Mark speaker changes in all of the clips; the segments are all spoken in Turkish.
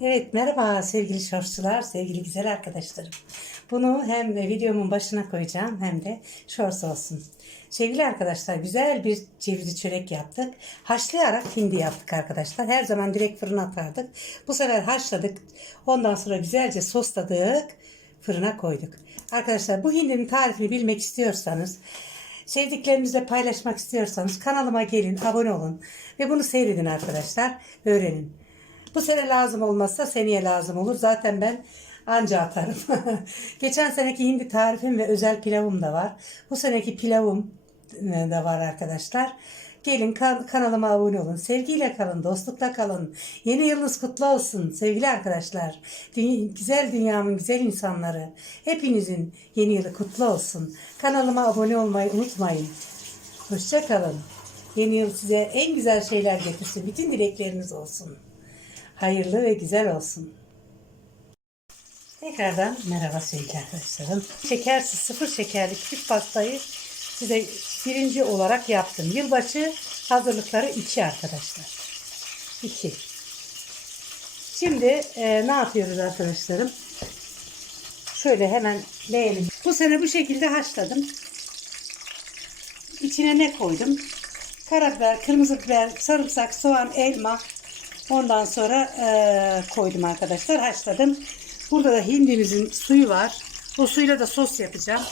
Speaker 1: Evet merhaba sevgili şortçular, sevgili güzel arkadaşlarım. Bunu hem videomun başına koyacağım hem de shorts olsun. Sevgili arkadaşlar güzel bir cevizli çörek yaptık. Haşlayarak hindi yaptık arkadaşlar. Her zaman direkt fırına atardık. Bu sefer haşladık. Ondan sonra güzelce sosladık. Fırına koyduk. Arkadaşlar bu hindinin tarifini bilmek istiyorsanız sevdiklerinizle paylaşmak istiyorsanız kanalıma gelin, abone olun ve bunu seyredin arkadaşlar. Öğrenin. Bu sene lazım olmazsa seneye lazım olur. Zaten ben anca atarım. Geçen seneki hindi tarifim ve özel pilavım da var. Bu seneki pilavım e, da var arkadaşlar. Gelin kan- kanalıma abone olun. Sevgiyle kalın, dostlukla kalın. Yeni yılınız kutlu olsun sevgili arkadaşlar. Dü- güzel dünyamın güzel insanları. Hepinizin yeni yılı kutlu olsun. Kanalıma abone olmayı unutmayın. Hoşça kalın. Yeni yıl size en güzel şeyler getirsin. Bütün dilekleriniz olsun hayırlı ve güzel olsun. Tekrardan merhaba sevgili arkadaşlarım. Şekersiz sıfır şekerli küçük pastayı size birinci olarak yaptım. Yılbaşı hazırlıkları 2 arkadaşlar. 2. Şimdi e, ne yapıyoruz arkadaşlarım? Şöyle hemen leğelim. Bu sene bu şekilde haşladım. İçine ne koydum? Karabiber, kırmızı biber, sarımsak, soğan, elma, Ondan sonra eee, koydum arkadaşlar. Haşladım. Burada da hindimizin suyu var. O suyla da sos yapacağım.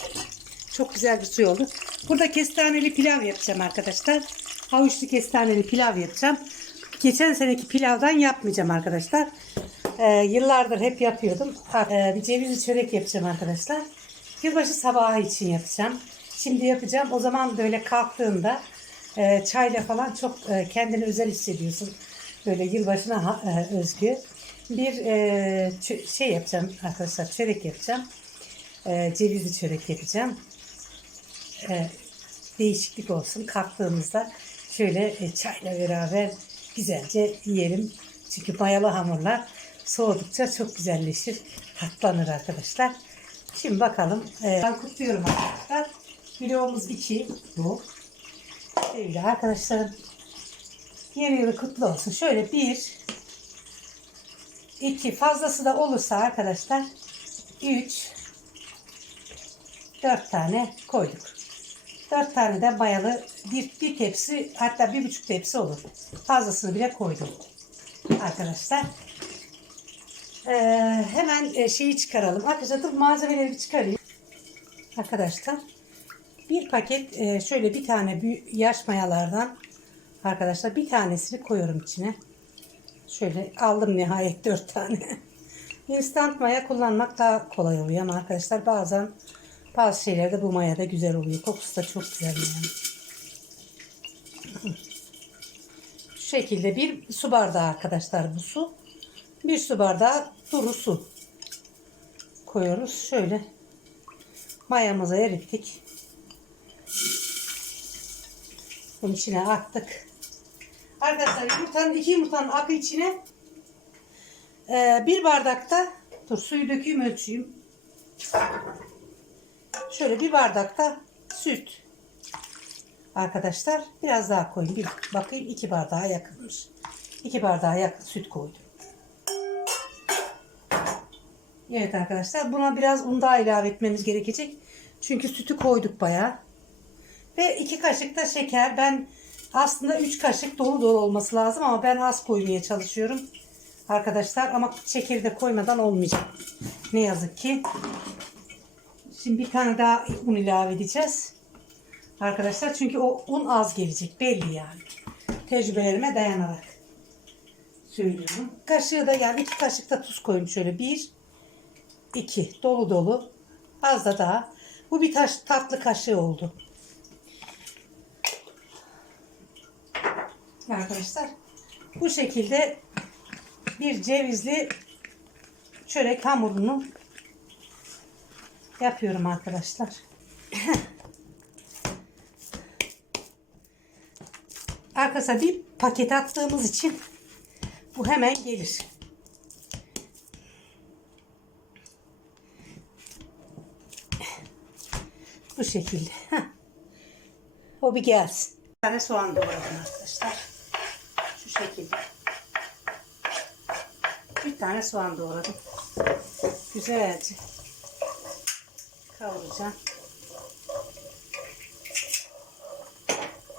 Speaker 1: Çok güzel bir suyu oldu. Burada kestaneli pilav yapacağım arkadaşlar. Havuçlu kestaneli pilav yapacağım. Geçen seneki pilavdan yapmayacağım arkadaşlar. Eee, yıllardır hep yapıyordum. Eee, bir cevizli çörek yapacağım arkadaşlar. Yılbaşı sabahı için yapacağım. Şimdi yapacağım. O zaman böyle kalktığında eee, çayla falan çok eee, kendini özel hissediyorsun böyle yılbaşına e, özgü bir e, şey yapacağım arkadaşlar çörek yapacağım. E, cevizli çörek yapacağım. Değişiklik olsun. Kalktığımızda şöyle çayla beraber güzelce yiyelim. Çünkü mayalı hamurlar soğudukça çok güzelleşir. Tatlanır arkadaşlar. Şimdi bakalım. E, ben kutluyorum arkadaşlar. Videomuz 2 bu. Sevgili arkadaşlarım. Yeni yılı kutlu olsun. Şöyle bir, iki fazlası da olursa arkadaşlar üç, dört tane koyduk. Dört tane de mayalı bir, bir tepsi hatta bir buçuk tepsi olur. Fazlasını bile koydum arkadaşlar. Ee, hemen e, şeyi çıkaralım. Arkadaşlar malzemeleri çıkarayım. Arkadaşlar bir paket e, şöyle bir tane yaş mayalardan Arkadaşlar bir tanesini koyuyorum içine. Şöyle aldım nihayet dört tane. Instant maya kullanmak daha kolay oluyor ama arkadaşlar bazen bazı şeylerde bu maya da güzel oluyor. Kokusu da çok güzel yani. Şu şekilde bir su bardağı arkadaşlar bu su. Bir su bardağı duru su koyuyoruz. Şöyle mayamızı erittik. Bunun içine attık. Arkadaşlar yumurtanın iki yumurtanın akı içine e, bir bardakta dur suyu dökeyim ölçeyim. Şöyle bir bardakta süt. Arkadaşlar biraz daha koyayım. Bir bakayım iki bardağa yakınmış. İki bardağa yakın süt koydum. Evet arkadaşlar buna biraz un daha ilave etmemiz gerekecek. Çünkü sütü koyduk bayağı. Ve iki kaşık da şeker. Ben aslında 3 kaşık dolu dolu olması lazım ama ben az koymaya çalışıyorum. Arkadaşlar ama şekeri koymadan olmayacak. Ne yazık ki. Şimdi bir tane daha un ilave edeceğiz. Arkadaşlar çünkü o un az gelecek belli yani. Tecrübelerime dayanarak söylüyorum. Kaşığı da yani iki kaşık da tuz koyun şöyle. Bir, iki dolu dolu. Az da daha. Bu bir taş tatlı kaşığı oldu. Arkadaşlar bu şekilde bir cevizli çörek hamurunu yapıyorum arkadaşlar. Arkadaşlar bir paket attığımız için bu hemen gelir. Bu şekilde. Heh. O bir gelsin. Bir tane soğan doğradım arkadaşlar. Şekilde. Bir tane soğan doğradım. Güzelce kavuracağım.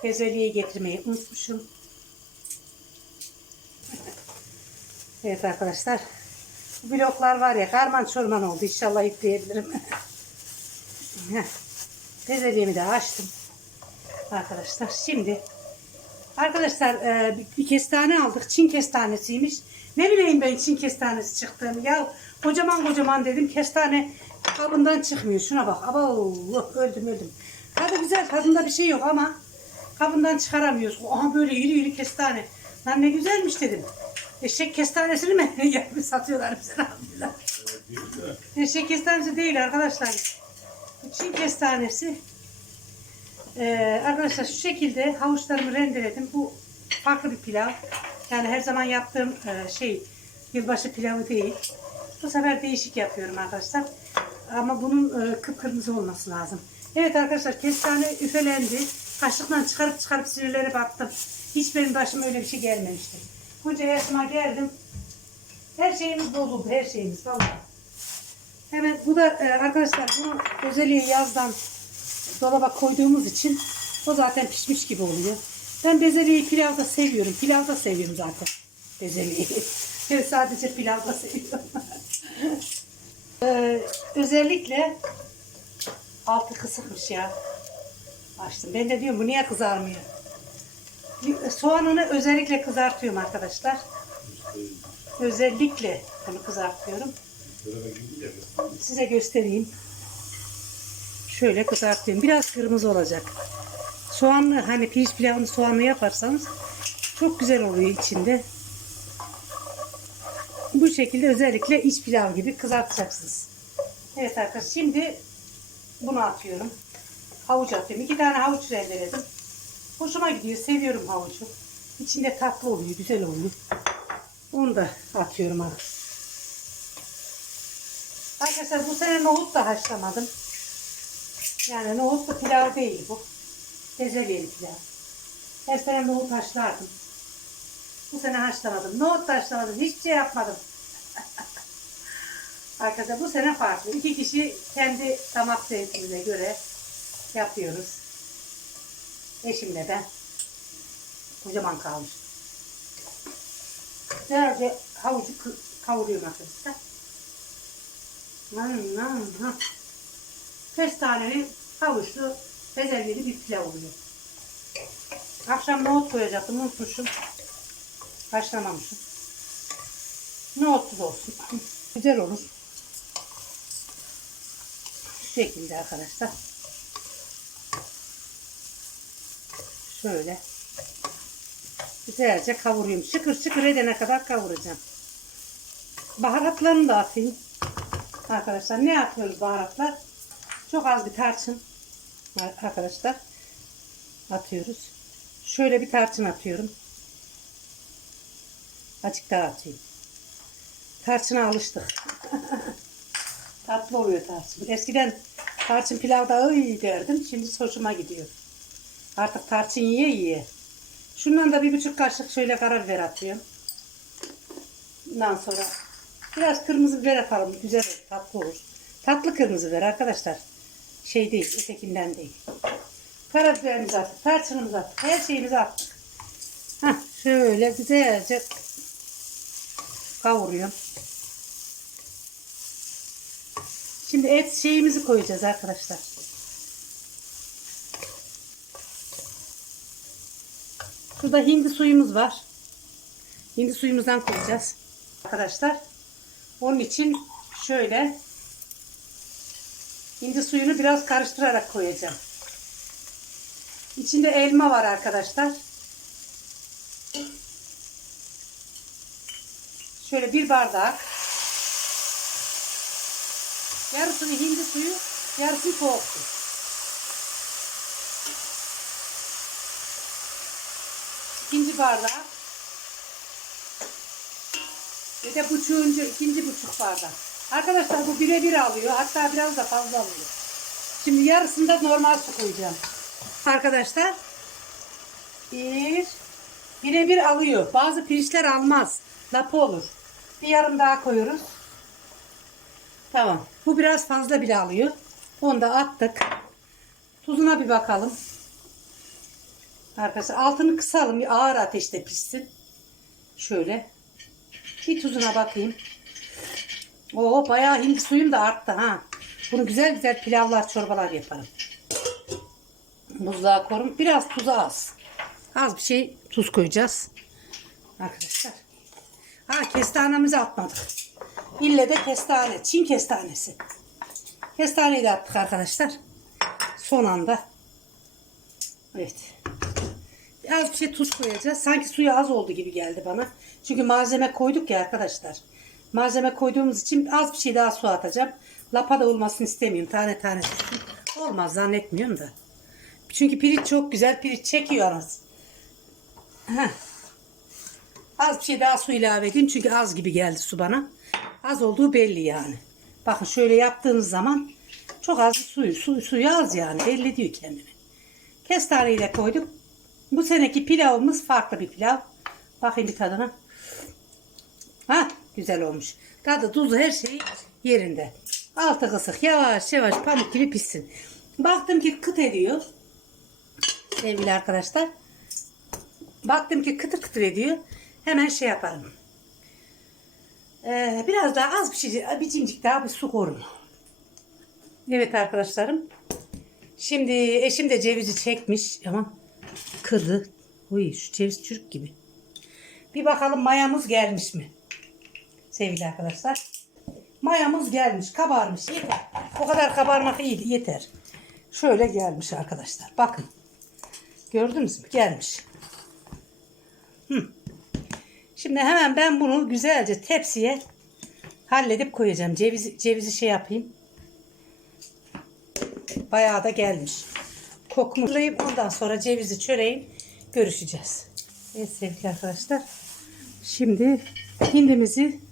Speaker 1: Bezelyeyi getirmeyi unutmuşum. Evet arkadaşlar. Bu bloklar var ya karman çorman oldu. İnşallah yükleyebilirim. Bezelyemi de açtım. Arkadaşlar şimdi Arkadaşlar e, bir- kestane aldık. Çin kestanesiymiş. Ne bileyim ben Çin kestanesi çıktığını. Ya kocaman kocaman dedim. Kestane kabından çıkmıyor. Şuna bak. Aba öldüm öldüm. Tadı güzel. Tadında bir şey yok ama kabından çıkaramıyoruz. Aha böyle iri iri kestane. Lan ne güzelmiş dedim. Eşek kestanesini mi yapıp satıyorlar bize? Alhamdulillah. Eşek kestanesi değil arkadaşlar. Çin kestanesi. Ee, arkadaşlar şu şekilde havuçlarımı rendeledim. Bu farklı bir pilav. Yani her zaman yaptığım e, şey yılbaşı pilavı değil. Bu sefer değişik yapıyorum arkadaşlar. Ama bunun e, kıpkırmızı olması lazım. Evet arkadaşlar kestane üfelendi. Kaşıkla çıkarıp çıkarıp sinirlere baktım. Hiç benim başıma öyle bir şey gelmemişti. Bunca yaşıma geldim. Her şeyimiz bozuldu. Her şeyimiz vallahi. Hemen bu da e, arkadaşlar bunu özelliği yazdan dolaba koyduğumuz için o zaten pişmiş gibi oluyor. Ben bezelyeyi pilavda seviyorum. Pilavda seviyorum zaten bezelyeyi. Evet, sadece pilavda seviyorum. Ee, özellikle altı kısıkmış ya. Açtım. Ben de diyorum bu niye kızarmıyor? Soğanını özellikle kızartıyorum arkadaşlar. Özellikle bunu kızartıyorum. Size göstereyim. Şöyle kızartıyorum. Biraz kırmızı olacak. Soğanlı hani pirinç pilavını soğanlı yaparsanız çok güzel oluyor içinde. Bu şekilde özellikle iç pilav gibi kızartacaksınız. Evet arkadaşlar şimdi bunu atıyorum. Havuç atıyorum. İki tane havuç rendeledim. Hoşuma gidiyor. Seviyorum havucu. İçinde tatlı oluyor. Güzel oluyor. Onu da atıyorum abi. Arkadaşlar bu sene nohut da haşlamadım. Yani nohutlu pilav değil bu. Bezelyeli pilav. Her sene nohut haşlardım. Bu sene haşlamadım. Nohut haşlamadım. Hiçbir şey yapmadım. Arkadaşlar bu sene farklı. İki kişi kendi damak zevkimize göre yapıyoruz. Eşimle ben. Kocaman kalmış. Güzelce havucu kavuruyorum arkadaşlar. Nam nam nam. Kestaneli, havuçlu, bezelyeli bir pilav oluyor. Akşam nohut koyacaktım, unutmuşum. Haşlamamışım. Nohutsuz olsun. Güzel olur. Şu şekilde arkadaşlar. Şöyle. Güzelce kavuruyorum. Şıkır şıkır edene kadar kavuracağım. Baharatlarını da atayım. Arkadaşlar ne yapıyoruz baharatlar? Çok az bir tarçın arkadaşlar atıyoruz. Şöyle bir tarçın atıyorum. Azıcık daha atayım. Tarçına alıştık. Tatlı oluyor tarçın. Eskiden tarçın pilavda iyi derdim. Şimdi hoşuma gidiyor. Artık tarçın yiye yiye. Şundan da bir buçuk kaşık şöyle karabiber atıyorum. Bundan sonra biraz kırmızı biber atalım. Güzel olur, tatlı olur. Tatlı kırmızı biber arkadaşlar. Şey değil, ötekinden değil. Karabiberimizi attık, tarçınımızı attık, her şeyimizi attık. Heh, şöyle güzelce kavuruyorum. Şimdi et şeyimizi koyacağız arkadaşlar. Şurada hindi suyumuz var. Hindi suyumuzdan koyacağız. Arkadaşlar. Onun için şöyle hindi suyunu biraz karıştırarak koyacağım. İçinde elma var arkadaşlar. Şöyle bir bardak. Yarısını hindi suyu, yarısını soğuk. İkinci bardak. Ve de buçuğuncu, ikinci buçuk bardak. Arkadaşlar bu birebir alıyor. Hatta biraz da fazla alıyor. Şimdi yarısında normal su koyacağım. Arkadaşlar bir birebir alıyor. Bazı pirinçler almaz. Lapa olur. Bir yarım daha koyuyoruz. Tamam. Bu biraz fazla bile alıyor. Onu da attık. Tuzuna bir bakalım. Arkadaşlar altını kısalım. Ağır ateşte pişsin. Şöyle. Bir tuzuna bakayım. Oo bayağı hindi suyum da arttı ha. Bunu güzel güzel pilavlar, çorbalar yaparım. Buzluğa korum. Biraz tuzu az. Az bir şey tuz koyacağız. Arkadaşlar. Ha kestanemizi atmadık. İlle de kestane. Çin kestanesi. Kestaneyi de attık arkadaşlar. Son anda. Evet. Az bir şey tuz koyacağız. Sanki suyu az oldu gibi geldi bana. Çünkü malzeme koyduk ya arkadaşlar. Malzeme koyduğumuz için az bir şey daha su atacağım. Lapa da olmasını istemiyorum. Tane tane. Olmaz zannetmiyorum da. Çünkü pirinç çok güzel. Pirinç çekiyor az. Heh. Az bir şey daha su ilave edeyim. Çünkü az gibi geldi su bana. Az olduğu belli yani. Bakın şöyle yaptığınız zaman çok az suyu, su, suyu az yani. Belli diyor kendini. Kestaneyi de koyduk. Bu seneki pilavımız farklı bir pilav. Bakayım bir tadına. Ha güzel olmuş. Tadı tuzu her şey yerinde. Altı kısık yavaş yavaş pamuk gibi pişsin. Baktım ki kıt ediyor. Sevgili arkadaşlar. Baktım ki kıtır kıtır ediyor. Hemen şey yaparım. Ee, biraz daha az bir şey, bir cimcik daha bir su koyun. Evet arkadaşlarım. Şimdi eşim de cevizi çekmiş ama kırdı. Uy şu ceviz çürük gibi. Bir bakalım mayamız gelmiş mi? Sevgili arkadaşlar. Mayamız gelmiş, kabarmış. Yeter. O kadar kabarmak iyi, yeter. Şöyle gelmiş arkadaşlar. Bakın. Gördünüz mü? Gelmiş. Hı. Şimdi hemen ben bunu güzelce tepsiye halledip koyacağım. Cevizi, cevizi şey yapayım. Bayağı da gelmiş. Kokmulayıp ondan sonra cevizi çöreğim görüşeceğiz. Evet sevgili arkadaşlar. Şimdi hindimizi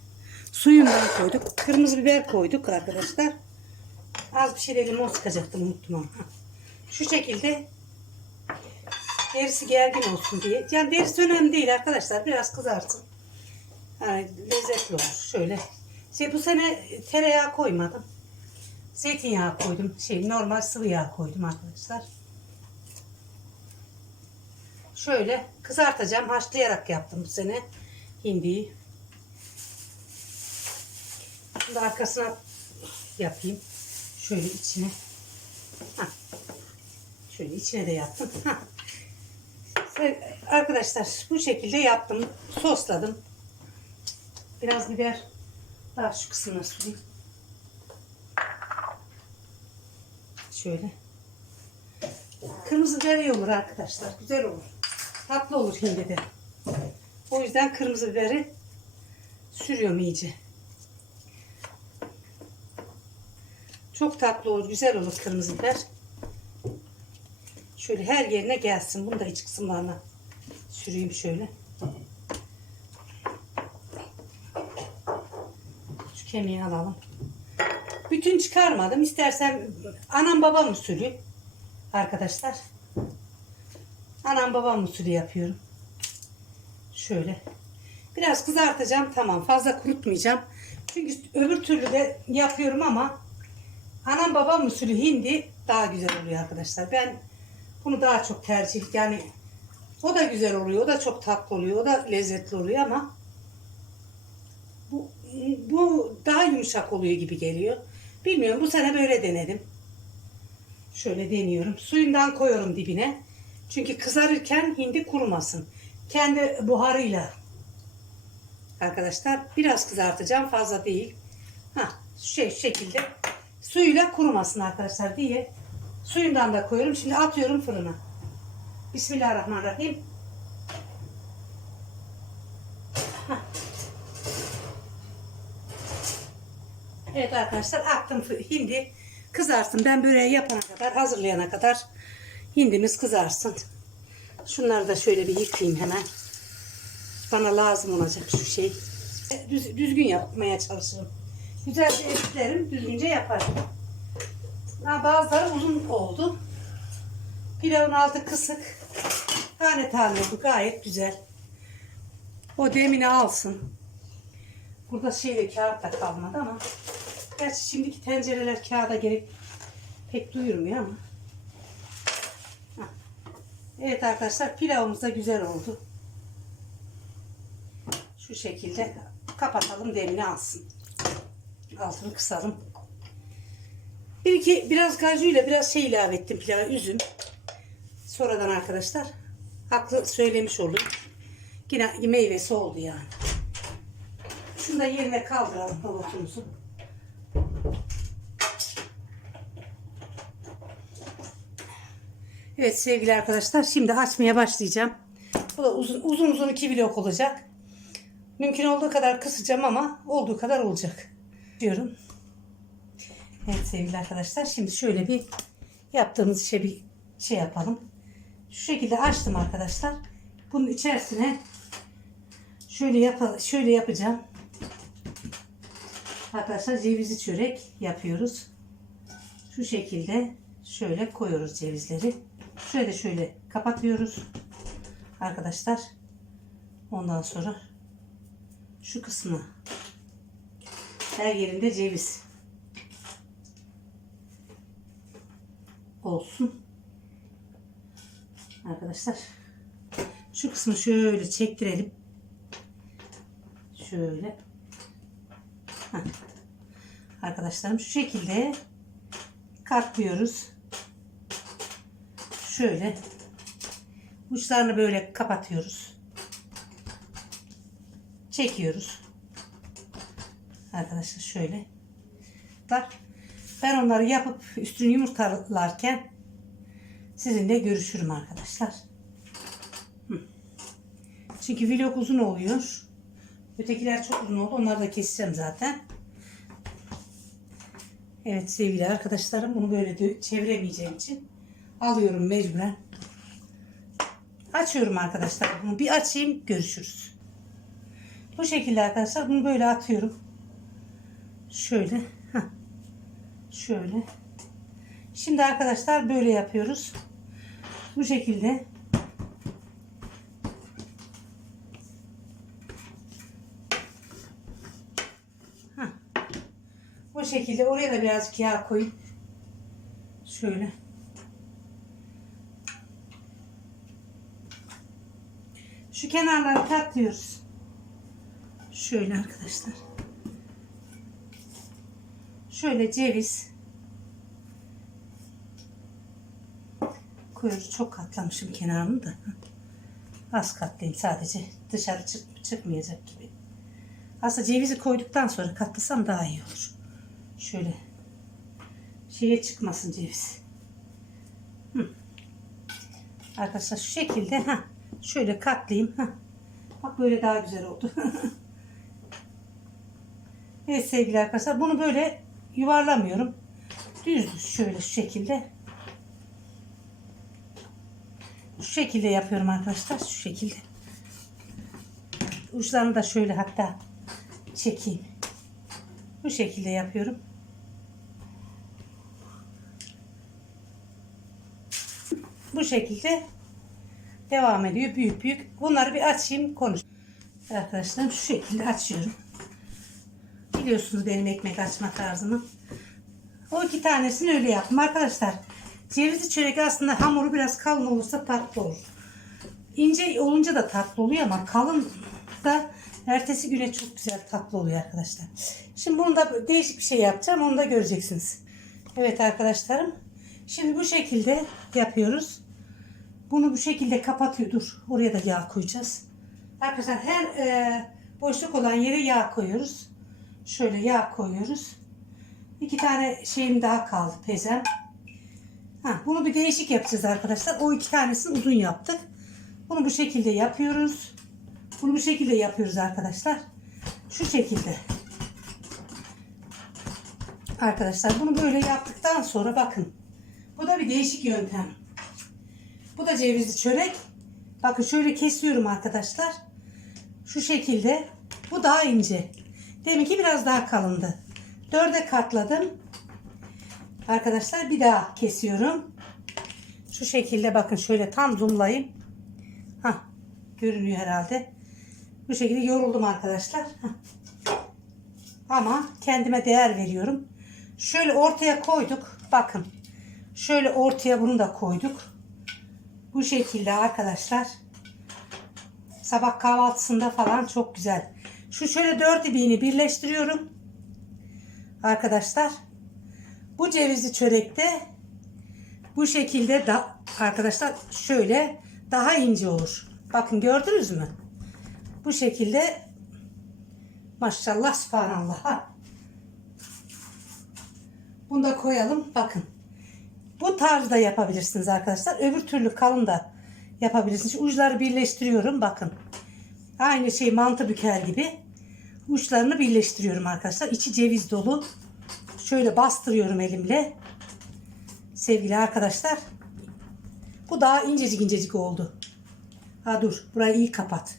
Speaker 1: suyundan koyduk. Kırmızı biber koyduk arkadaşlar. Az bir şey de limon sıkacaktım unuttum ama. Şu şekilde derisi gergin olsun diye. Yani derisi önemli değil arkadaşlar. Biraz kızarsın. Yani lezzetli olur. Şöyle. Şey, bu sene tereyağı koymadım. Zeytinyağı koydum. Şey normal sıvı yağ koydum arkadaşlar. Şöyle kızartacağım. Haşlayarak yaptım bu sene hindiyi. Şimdi arkasına yapayım. Şöyle içine. Hah. Şöyle içine de yaptım. Arkadaşlar bu şekilde yaptım. Sosladım. Biraz biber daha şu kısmına süreyim. Şöyle. Kırmızı biber iyi olur arkadaşlar. Güzel olur. Tatlı olur hindide. O yüzden kırmızı biberi sürüyorum iyice. Çok tatlı olur. Güzel olur kırmızı biber. Şöyle her yerine gelsin. Bunu da iç kısımlarına süreyim şöyle. Şu kemiği alalım. Bütün çıkarmadım. İstersen anam babam usulü arkadaşlar. Anam babam usulü yapıyorum. Şöyle. Biraz kızartacağım. Tamam. Fazla kurutmayacağım. Çünkü öbür türlü de yapıyorum ama anam babam usulü hindi daha güzel oluyor arkadaşlar. Ben bunu daha çok tercih yani o da güzel oluyor. O da çok tatlı oluyor. O da lezzetli oluyor ama bu, bu daha yumuşak oluyor gibi geliyor. Bilmiyorum bu sene böyle denedim. Şöyle deniyorum. Suyundan koyuyorum dibine. Çünkü kızarırken hindi kurumasın. Kendi buharıyla. Arkadaşlar biraz kızartacağım fazla değil. Ha şey şekilde suyuyla kurumasın arkadaşlar diye suyundan da koyuyorum. Şimdi atıyorum fırına. Bismillahirrahmanirrahim. Evet arkadaşlar attım hindi kızarsın. Ben böreği yapana kadar hazırlayana kadar hindimiz kızarsın. Şunları da şöyle bir yıkayayım hemen. Bana lazım olacak şu şey. Düz, düzgün yapmaya çalışırım. Güzelce editlerim, düzgünce yaparım. Ha, bazıları uzun oldu. Pilavın altı kısık. Tane tane oldu. Gayet güzel. O demini alsın. Burada şeyde kağıt da kalmadı ama gerçi şimdiki tencereler kağıda gerek pek duyurmuyor ama. Hah. Evet arkadaşlar pilavımız da güzel oldu. Şu şekilde kapatalım demini alsın. Altını kısalım. Bir iki biraz kajuyla biraz şey ilave ettim pilava üzüm. Sonradan arkadaşlar haklı söylemiş olayım. Yine meyvesi oldu yani. Şunu da yerine kaldıralım robotumuzu. Evet sevgili arkadaşlar şimdi açmaya başlayacağım. Bu da uzun uzun, uzun iki blok olacak. Mümkün olduğu kadar kısacağım ama olduğu kadar olacak. Diyorum. Evet sevgili arkadaşlar şimdi şöyle bir yaptığımız işe bir şey yapalım. Şu şekilde açtım arkadaşlar. Bunun içerisine şöyle yap şöyle yapacağım. Arkadaşlar cevizli çörek yapıyoruz. Şu şekilde şöyle koyuyoruz cevizleri. Şöyle de şöyle kapatıyoruz. Arkadaşlar ondan sonra şu kısmı her yerinde ceviz olsun. Arkadaşlar şu kısmı şöyle çektirelim. Şöyle. Heh. Arkadaşlarım şu şekilde katlıyoruz. Şöyle uçlarını böyle kapatıyoruz. Çekiyoruz. Arkadaşlar şöyle. Bak ben onları yapıp üstünü yumurtalarken sizinle görüşürüm arkadaşlar. Çünkü vlog uzun oluyor. Ötekiler çok uzun oldu. Onları da keseceğim zaten. Evet sevgili arkadaşlarım bunu böyle çeviremeyeceğim için alıyorum mecburen. Açıyorum arkadaşlar. Bunu bir açayım görüşürüz. Bu şekilde arkadaşlar bunu böyle atıyorum. Şöyle. Heh. Şöyle. Şimdi arkadaşlar böyle yapıyoruz. Bu şekilde. Heh. Bu şekilde oraya da birazcık yağ koyup şöyle. Şu kenarları katlıyoruz. Şöyle arkadaşlar. Şöyle ceviz koyuyoruz. Çok katlamışım kenarını da. Az katlayayım sadece. Dışarı çık çıkmayacak gibi. Aslında cevizi koyduktan sonra katlasam daha iyi olur. Şöyle şeye çıkmasın ceviz. Hı. Arkadaşlar şu şekilde ha şöyle katlayayım. Ha. Bak böyle daha güzel oldu. evet sevgili arkadaşlar bunu böyle yuvarlamıyorum. Düz düz şöyle şu şekilde. Şu şekilde yapıyorum arkadaşlar. Şu şekilde. Uçlarını da şöyle hatta çekeyim. Bu şekilde yapıyorum. Bu şekilde devam ediyor. Büyük büyük. Bunları bir açayım konuş. Arkadaşlar şu şekilde açıyorum. Biliyorsunuz benim ekmek açma tarzımı. O iki tanesini öyle yaptım arkadaşlar. Cevizli çörek aslında hamuru biraz kalın olursa tatlı olur. İnce olunca da tatlı oluyor ama kalın da ertesi güne çok güzel tatlı oluyor arkadaşlar. Şimdi bunu da değişik bir şey yapacağım. Onu da göreceksiniz. Evet arkadaşlarım. Şimdi bu şekilde yapıyoruz. Bunu bu şekilde kapatıyor. Dur. Oraya da yağ koyacağız. Arkadaşlar her e, boşluk olan yere yağ koyuyoruz. Şöyle yağ koyuyoruz. İki tane şeyim daha kaldı pezem. Ha, bunu bir değişik yapacağız arkadaşlar. O iki tanesini uzun yaptık. Bunu bu şekilde yapıyoruz. Bunu bu şekilde yapıyoruz arkadaşlar. Şu şekilde. Arkadaşlar bunu böyle yaptıktan sonra bakın. Bu da bir değişik yöntem. Bu da cevizli çörek. Bakın şöyle kesiyorum arkadaşlar. Şu şekilde. Bu daha ince. Deminki biraz daha kalındı. Dörde katladım. Arkadaşlar bir daha kesiyorum. Şu şekilde bakın şöyle tam zoomlayayım. Hah, görünüyor herhalde. Bu şekilde yoruldum arkadaşlar. Hah. Ama kendime değer veriyorum. Şöyle ortaya koyduk. Bakın. Şöyle ortaya bunu da koyduk. Bu şekilde arkadaşlar. Sabah kahvaltısında falan çok güzel. Şu şöyle dört ibiğini birleştiriyorum. Arkadaşlar. Bu cevizli çörekte bu şekilde da arkadaşlar şöyle daha ince olur. Bakın gördünüz mü? Bu şekilde maşallah subhanallah. Bunu da koyalım. Bakın. Bu tarzda yapabilirsiniz arkadaşlar. Öbür türlü kalın da yapabilirsiniz. Şu uçları birleştiriyorum. Bakın. Aynı şey mantı büker gibi. Uçlarını birleştiriyorum arkadaşlar. İçi ceviz dolu. Şöyle bastırıyorum elimle. Sevgili arkadaşlar. Bu daha incecik incecik oldu. Ha dur. Burayı iyi kapat.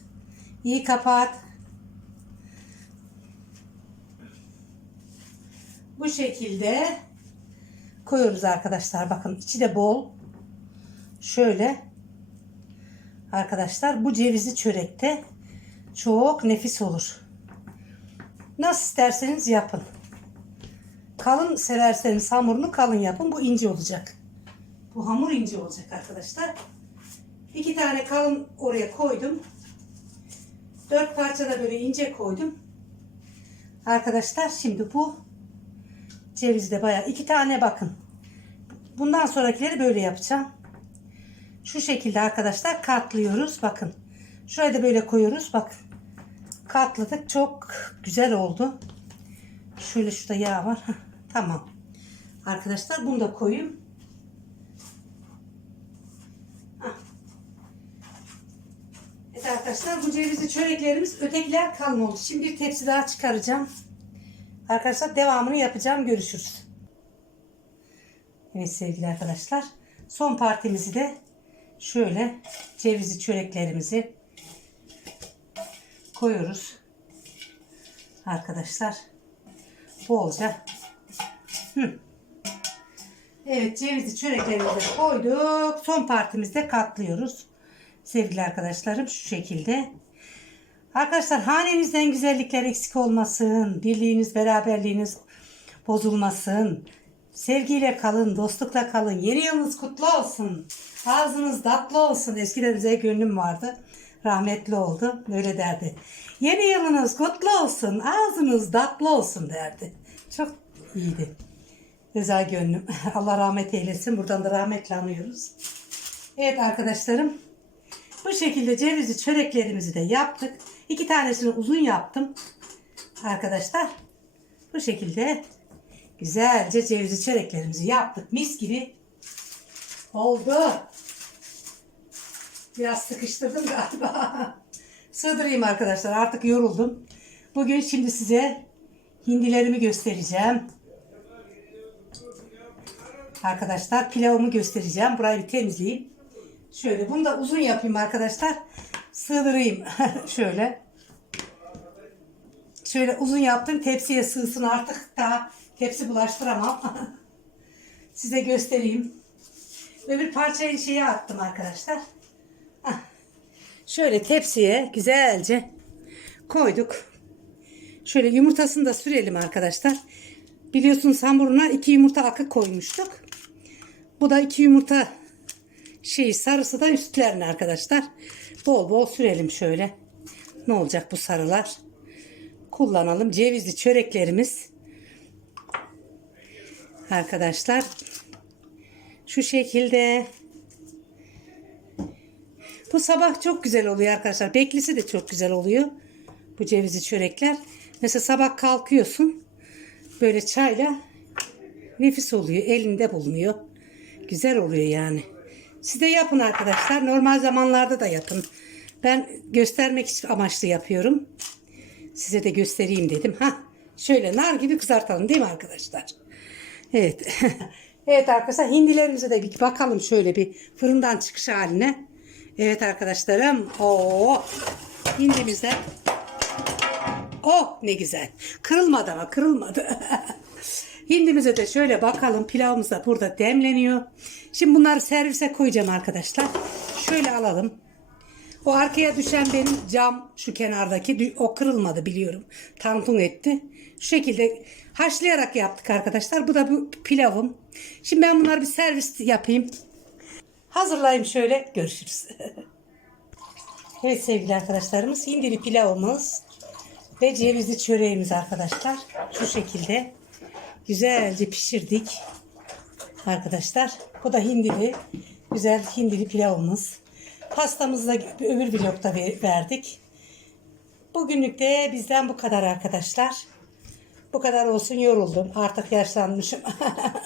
Speaker 1: İyi kapat. Bu şekilde koyuyoruz arkadaşlar. Bakın içi de bol. Şöyle. Arkadaşlar bu cevizli çörekte çok nefis olur. Nasıl isterseniz yapın. Kalın severseniz hamurunu kalın yapın. Bu ince olacak. Bu hamur ince olacak arkadaşlar. İki tane kalın oraya koydum. Dört parça da böyle ince koydum. Arkadaşlar şimdi bu cevizi de bayağı iki tane bakın. Bundan sonrakileri böyle yapacağım. Şu şekilde arkadaşlar katlıyoruz. Bakın. Şuraya da böyle koyuyoruz. Bakın. Katladık. Çok güzel oldu. Şöyle şurada yağ var. Tamam. Arkadaşlar bunu da koyayım. Evet arkadaşlar bu cevizli çöreklerimiz ötekiler kalın oldu. Şimdi bir tepsi daha çıkaracağım. Arkadaşlar devamını yapacağım. Görüşürüz. Evet sevgili arkadaşlar. Son partimizi de şöyle cevizli çöreklerimizi koyuyoruz. Arkadaşlar bolca. Hı. Evet cevizli çöreklerimizi koyduk. Son partimizde katlıyoruz. Sevgili arkadaşlarım şu şekilde. Arkadaşlar hanenizden güzellikler eksik olmasın. Birliğiniz, beraberliğiniz bozulmasın. Sevgiyle kalın, dostlukla kalın. Yeni yılınız kutlu olsun. Ağzınız tatlı olsun. Eskiden bize gönlüm vardı. Rahmetli oldu. Böyle derdi. Yeni yılınız kutlu olsun. Ağzınız tatlı olsun derdi. Çok iyiydi. Rıza gönlüm. Allah rahmet eylesin. Buradan da rahmetle anıyoruz. Evet arkadaşlarım. Bu şekilde cevizli çöreklerimizi de yaptık. İki tanesini uzun yaptım. Arkadaşlar. Bu şekilde güzelce cevizli çöreklerimizi yaptık. Mis gibi oldu. Biraz sıkıştırdım galiba. Sığdırayım arkadaşlar. Artık yoruldum. Bugün şimdi size hindilerimi göstereceğim. Arkadaşlar pilavımı göstereceğim. Burayı bir temizleyeyim. Şöyle bunu da uzun yapayım arkadaşlar. Sığdırayım. Şöyle. Şöyle uzun yaptım. Tepsiye sığsın artık. Daha tepsi bulaştıramam. Size göstereyim. Ve bir parçayı şeye attım arkadaşlar. Şöyle tepsiye güzelce koyduk. Şöyle yumurtasını da sürelim arkadaşlar. Biliyorsunuz hamuruna iki yumurta akı koymuştuk. Bu da iki yumurta şey sarısı da üstlerine arkadaşlar. Bol bol sürelim şöyle. Ne olacak bu sarılar? Kullanalım. Cevizli çöreklerimiz. Arkadaşlar. Şu şekilde. Bu sabah çok güzel oluyor arkadaşlar. Beklisi de çok güzel oluyor. Bu cevizli çörekler. Mesela sabah kalkıyorsun. Böyle çayla nefis oluyor. Elinde bulunuyor. Güzel oluyor yani. Siz de yapın arkadaşlar. Normal zamanlarda da yapın. Ben göstermek amaçlı yapıyorum. Size de göstereyim dedim. Ha, şöyle nar gibi kızartalım değil mi arkadaşlar? Evet. evet arkadaşlar hindilerimize de bir bakalım şöyle bir fırından çıkış haline. Evet arkadaşlarım. Oo. Hindimize. Oh ne güzel. Kırılmadı ama kırılmadı. Hindimize de şöyle bakalım. Pilavımız da burada demleniyor. Şimdi bunları servise koyacağım arkadaşlar. Şöyle alalım. O arkaya düşen benim cam şu kenardaki o kırılmadı biliyorum. Tantun etti. Şu şekilde haşlayarak yaptık arkadaşlar. Bu da bu pilavım. Şimdi ben bunları bir servis yapayım. Hazırlayayım şöyle. Görüşürüz. evet sevgili arkadaşlarımız. Hindili pilavımız ve cevizli çöreğimiz arkadaşlar. Şu şekilde güzelce pişirdik. Arkadaşlar bu da hindili. Güzel hindili pilavımız. Pastamızı da öbür ver- verdik. Bugünlük de bizden bu kadar arkadaşlar. Bu kadar olsun yoruldum. Artık yaşlanmışım.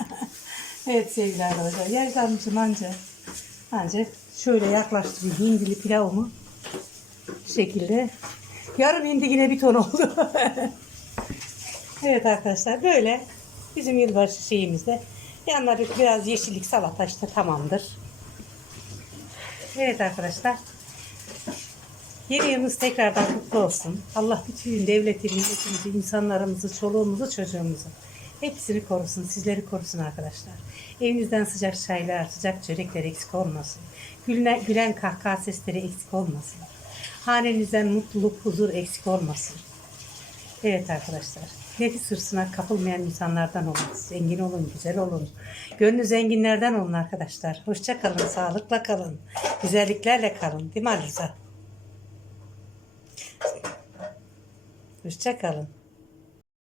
Speaker 1: evet sevgili arkadaşlar. Yaşlanmışım anca. Anca şöyle yaklaştırayım hindili pilavımı. Şu şekilde. Yarım hindi yine bir ton oldu. evet arkadaşlar böyle bizim yılbaşı şeyimizde. Yanları biraz yeşillik salata işte tamamdır. Evet arkadaşlar. Yeni yılınız tekrardan kutlu olsun. Allah bütün devleti, milletimizi, insanlarımızı, çoluğumuzu, çocuğumuzu hepsini korusun, sizleri korusun arkadaşlar. Evinizden sıcak çaylar, sıcak çörekler eksik olmasın. Gülen, gülen kahkaha sesleri eksik olmasın. Hanenizden mutluluk, huzur eksik olmasın. Evet arkadaşlar. Nefis hırsına kapılmayan insanlardan olun. Zengin olun, güzel olun. Gönlü zenginlerden olun arkadaşlar. Hoşça kalın, sağlıkla kalın. Güzelliklerle kalın. Değil mi Ali Rıza? Hoşça kalın.